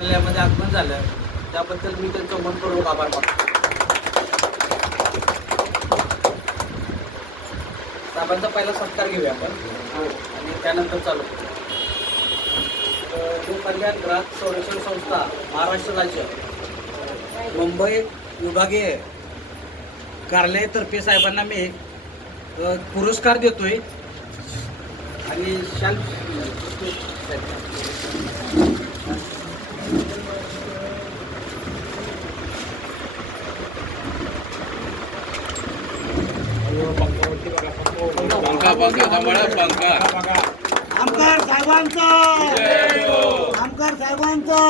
कार्यालयामध्ये आगमन झालं त्याबद्दल मी त्यांचं मनपूर्वक आभार मानतो. साहेबांचा पहिला सत्कार घेऊया आपण. आणि त्यानंतर चालू. करू. जो कल्याण ग्राहक संरक्षण संस्था महाराष्ट्र राज्य मुंबई विभागीय कार्यालयातर्फे साहेबांना मी पुरस्कार देतोय. आणि शाल पंखा पंखा सांभाळा पंखा. आमदार साहेबांचा. आमदार साहेबांचा.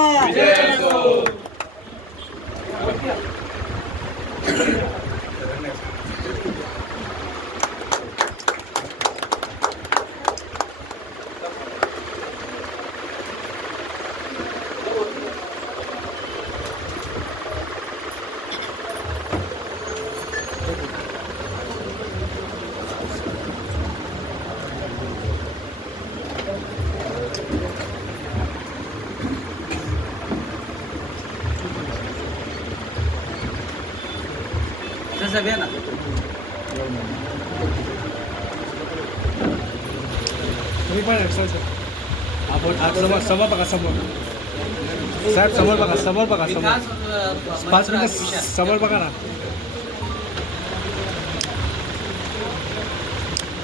तसं घ्या ना. तुम्ही पण सर आपण समोर समोर बघा समोर. साहेब समोर बघा समोर बघा समोर. पाच मिनिटं. समोर बघा ना.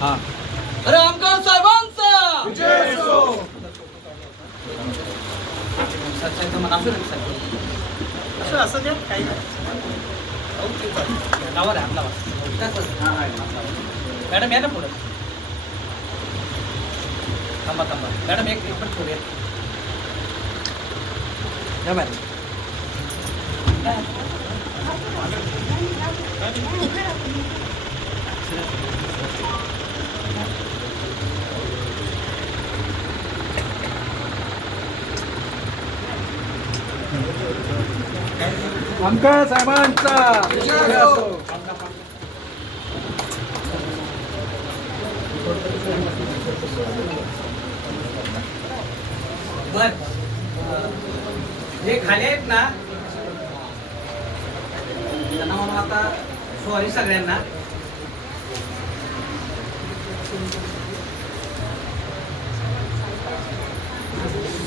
हां. अरे आमदार साहेबांचा! असू. असं द्या काही. लावा रे, हात लावा. काय सर? हां, हां, हात लावा. मॅडम या ना पुढं थांबा थांबा मॅडम एक एक मिनिट पुढे या. या मॅडम आमदार साहेबांचा आमका साहेबांचा. बर हे खाली आहेत ना. त्यांना म्हणून आता सॉरी सगळ्यांना.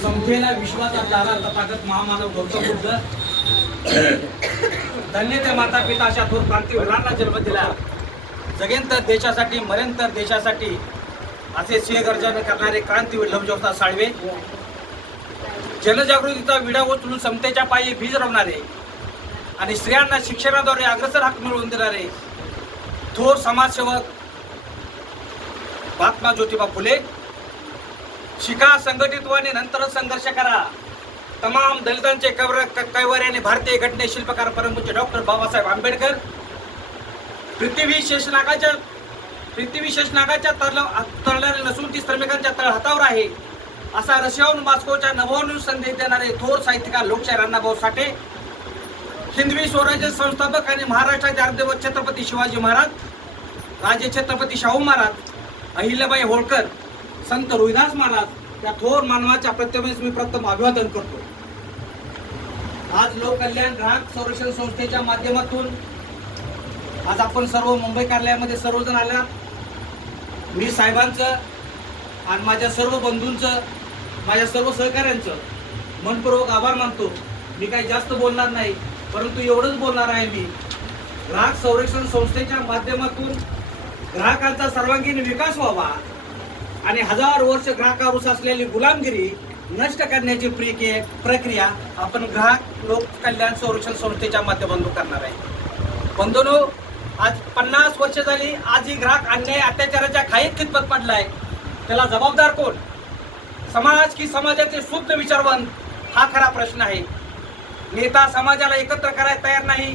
संपेला विश्वाचा तारा तथागत महामानव गौतम बुद्ध धन्य त्या माता पिता अशा थोर क्रांतीवीरांना जन्म दिला. जगेन तर देशासाठी मरेन तर देशासाठी असे सिंहगर्जन करणारे क्रांतीवीर लवजवता साळवे. जनजागृतीचा विडा उचलून समतेच्या पायी बीज रवणारे आणि स्त्रियांना शिक्षणाद्वारे अग्रसर हक्क मिळवून देणारे थोर समाजसेवक महात्मा ज्योतिबा फुले. शिका संघटित व्हा आणि नंतरच संघर्ष करा. तमाम दलितांचे कवर क- आणि भारतीय घटने शिल्पकार परमपूज्य डॉक्टर बाबासाहेब आंबेडकर पृथ्वी शेषनागाच्या पृथ्वी शेषनागाच्या तळ तळणारे नसून ती श्रमिकांच्या तळ हातावर आहे. असा रशियाहून मॉस्कोच्या नवोन्यू संदेश देणारे थोर साहित्यकार लोकशाहीर अण्णाभाऊ साठे हिंदवी स्वराज्य संस्थापक आणि महाराष्ट्राचे अर्धवत छत्रपती शिवाजी महाराज राजे छत्रपती शाहू महाराज अहिल्याबाई होळकर संत रोहिदास महाराज त्या थोर मानवाच्या प्रत्यमेस मी प्रथम अभिवादन करतो. आज लोककल्याण ग्राहक संरक्षण संस्थेच्या माध्यमातून आज आपण सर्व मुंबई कार्यालयामध्ये सर्वजण आल्या मी साहेबांचं आणि माझ्या सर्व बंधूंचं माझ्या सर्व सहकाऱ्यांचं मनपूर्वक आभार मानतो. मी काही जास्त बोलणार नाही परंतु एवढंच बोलणार आहे मी. ग्राहक संरक्षण संस्थेच्या माध्यमातून ग्राहकांचा सर्वांगीण विकास व्हावा. आणि हजार वर्ष ग्राहकारुस असलेली गुलामगिरी नष्ट करण्याची प्रिके प्रक्रिया आपण ग्राहक लोक कल्याण संरक्षण संस्थेच्या माध्यमातून करणार आहे. बंधनो आज पन्नास वर्ष झाली आजही ग्राहक अन्याय अत्याचाराच्या खाईत कितपत पडलाय त्याला जबाबदार कोण? समाज की समाजाचे शुद्ध विचारवंत हा खरा प्रश्न आहे. नेता समाजाला एकत्र करायला तयार नाही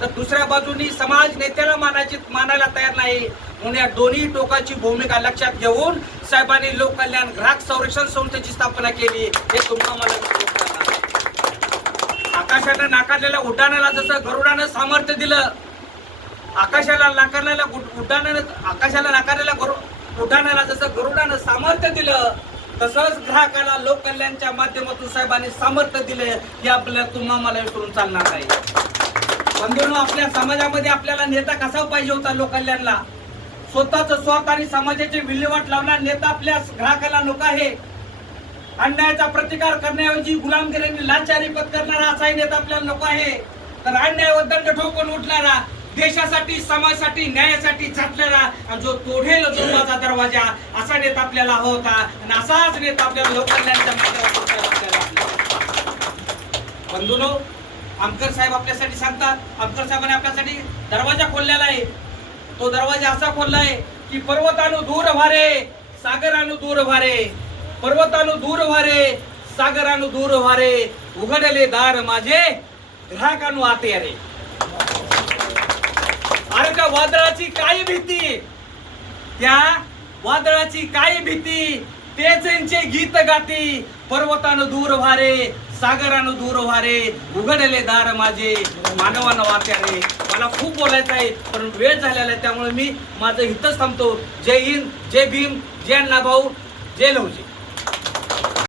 तर दुसऱ्या बाजूनी समाज नेत्याला मानायची मानायला तयार नाही म्हणून या दोन्ही टोकाची भूमिका लक्षात घेऊन साहेबांनी लोक कल्याण ग्राहक संरक्षण संस्थेची स्थापना केली. हे तुम्हाला मला आकाशानं नाकारलेल्या उड्डाणाला जसं गरुडानं सामर्थ्य दिलं आकाशाला नाकारलेल्या उड्डाणानं आकाशाला नाकारलेल्या गरु उड्डाणाला जसं गरुडानं सामर्थ्य दिलं तसंच ग्राहकाला लोककल्याणच्या माध्यमातून साहेबांनी सामर्थ्य दिले हे आपल्या तुम्हा मला विसरून चालणार नाही. बंधूंनो आपल्या समाजामध्ये आपल्याला नेता कसा पाहिजे होता लोककल्याणला? स्वतःच स्वार्थ आणि समाजाची विल्हेवाट लावणार नेता आपल्या ग्राहकाला नको आहे. अन्यायाचा प्रतिकार करण्याऐवजी गुलामगिरीने लाचारी पत्करणारा असाही नेता आपल्याला नको आहे. तर अन्याय व दंड ठोकून उठणारा देशासाठी समाजासाठी न्यायासाठी झटणारा आणि जो तोडेल जो माझा दरवाजा असा नेता आपल्याला हवा होता. आणि असाच नेता आपल्याला लोककल्याणच्या माध्यमातून बंधूनो आमकर साहेब आपल्यासाठी सांगतात. आमकर साहेबांनी आपल्यासाठी दरवाजा खोललेला आहे. तो दरवाजा असा खोललाय की पर्वतानु दूर भारे सागरानु दूर भारे पर्वतानु दूर भारे सागरानु दूर भारे उघडले दार माझे ग्राहकानु आते अरे. अरे त्या वादळाची काय भीती? त्या वादळाची काय भीती? तेच यांचे गीत गाती पर्वतानं दूर भारे सागरानं दूर भारे उघडले दार माझे मानवानं वाते रे मला खूप बोलायचं आहे पण वेळ झालेला आहे त्यामुळे मी माझं हितच थांबतो. जय हिंद जय भीम जय अण्णा भाऊ जय लवजी